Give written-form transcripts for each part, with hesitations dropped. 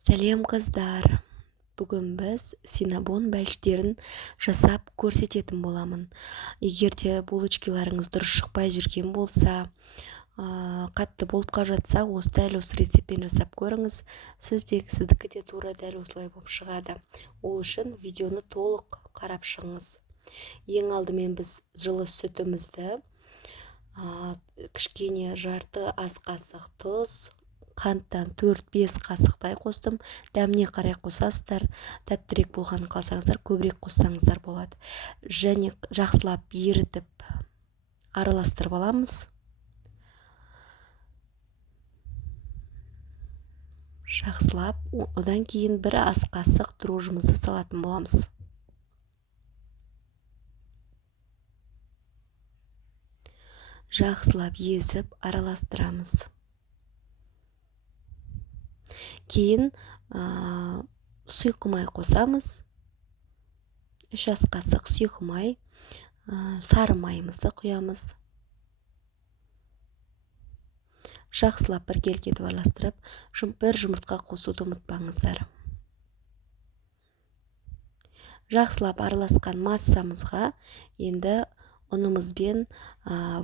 Сәлем қыздар. Бүгін біз синнабон бәліштерін жасап көрсететін боламын. Егер де булочкаларыңыз дұрыс шықпай жүрген болса, қатты болып қалып жатса, дәл осы рецептпен жасап көріңіз. Сіздікі де тура дәл осылай болып шығады. Ол үшін видеоны толық қарап шығыңыз. Ең алдымен біз жылы сүтімізді кішкене жарты ас қасық тұз, қанттан 4-5 қасықтай қостым. Дәміне қарай қосасыздар. Тәттірек болғанын қалсаңыздар, көбірек қоссаңыздар болады. Және жақсылап ерітіп араластырып аламыз. Жақсылап, одан кейін бір ас қасық дрожжымызды салатын боламыз. Жақсылап езіп араластырамыз. Кейін сұйқы май қосамыз. 3 ас қасық сұйқы май, сары майымызды құямыз. Жақсылап бір келкетіп араластырып, бір жұмыртқа қосуды ұмытпаңыздар. Жақсылап араласқан массамызға енді ұнымызбен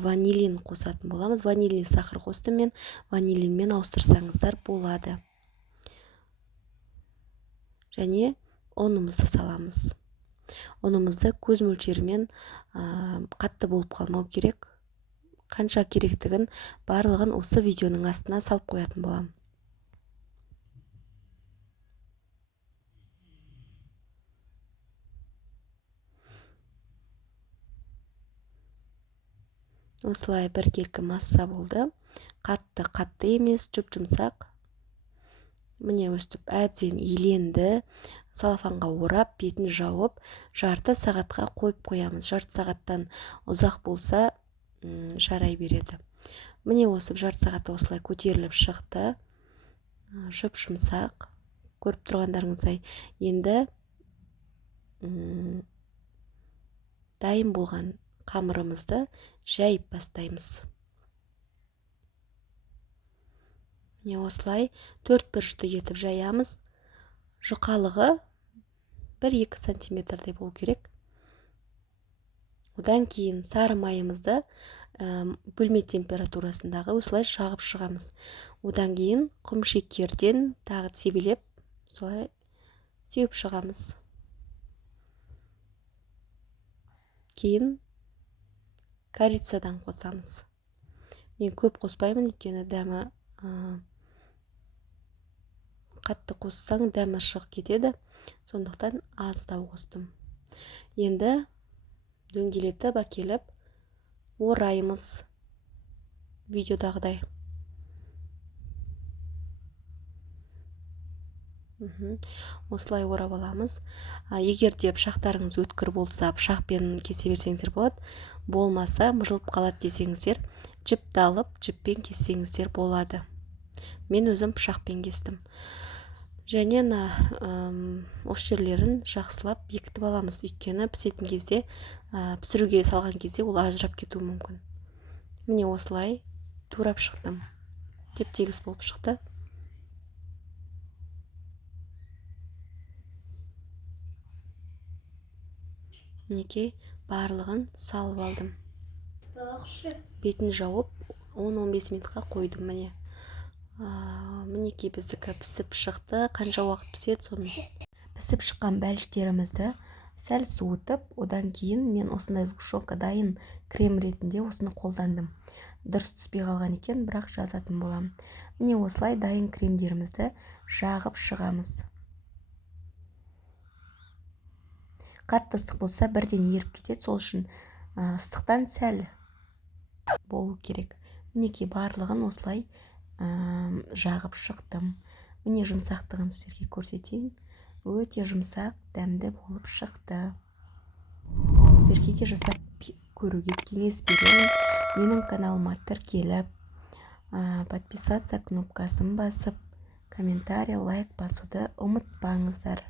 ванилин қосатын боламыз. Ванилин сахар қостым мен, ванилинмен ауыстырсаңыздар болады. Және ұнымызды саламыз. Ұнымызды көз мөлшерімен қатты болып қалмау керек. Қанша керектігін барлығын осы видеоның астына салып қоятын болам. Осылай бір келкі масса болды. Қатты емес, жұп-жұмсақ. Міне өстіп әбден иленді. Салафанға орап, бетін жауып, жарты сағатқа қойып қоямыз. Жарты сағаттан ұзақ болса жарай береді. Міне осып жарты сағатта осылай көтеріліп шықты. Жұп-жұмсақ. Көріп тұрғандарыңыздай, енді дайын болған қамырымызды жайып бастаймыз. Міне осылай 4 бұрышты етіп жаямыз. Жұқалығы 1-2 сантиметрдей болу керек. Одан кейін сары майымызды бөлме температурасындағы осылай шағып шығамыз. Одан кейін құмшекерден тағы себелеп, солай сеуіп шығамыз. Кейін корицадан қосамыз. Мен көп қоспаймын, өйткені дәмі қатты қоссаң дәмі шығып кетеді. Сондықтан аздау қостым. Енді дөңгелетіп әкеліп ораймыз видеодағыдай. Осылай орап аламыз. Егер де пышақтарыңыз өткір болса, пышақпен кесе берсеңіздер болады. Болмаса, мыжылып қалады десеңіздер, жіпті алып, жіппен кессеңіздер болады. Мен өзім пышақпен кестім. Және осы жерлерін жақсылап бекітіп аламыз. Өйткені пісетін кезде, пісіруге салған кезде ол ажырап кетуі мүмкін. Міне осылай турап шықтым. Теп-тегіс болып шықты. Мінекей барлығын салып алдым. Бетін жауып 10-15 минутқа қойдым. Мінекей біздікі пісіп шықты. Қанша уақыт піседі соны. Пісіп шыққан бәліштерімізді сәл суытып, одан кейін мен осындай сгущенка дайын крем ретінде осыны қолдандым. Дұрыс түспей қалған екен, бірақ жазатын болам. Міне осылай дайын кремдерімізді жағып шығамыз. Қатты ыстық болса бірден еріп кетеді, сол үшін ыстықтан сәл болу керек. Мінекей барлығын осылай жағып шықтым. Міне жұмсақтығын сіздерге көрсетейін. Өте жұмсақ, дәмді болып шықты. Сіздерге де жасап көруге кеңес беремін. Менің каналыма тіркеліп, подписаться кнопкасын басып, комментарий, лайк басуды ұмытпаңыздар.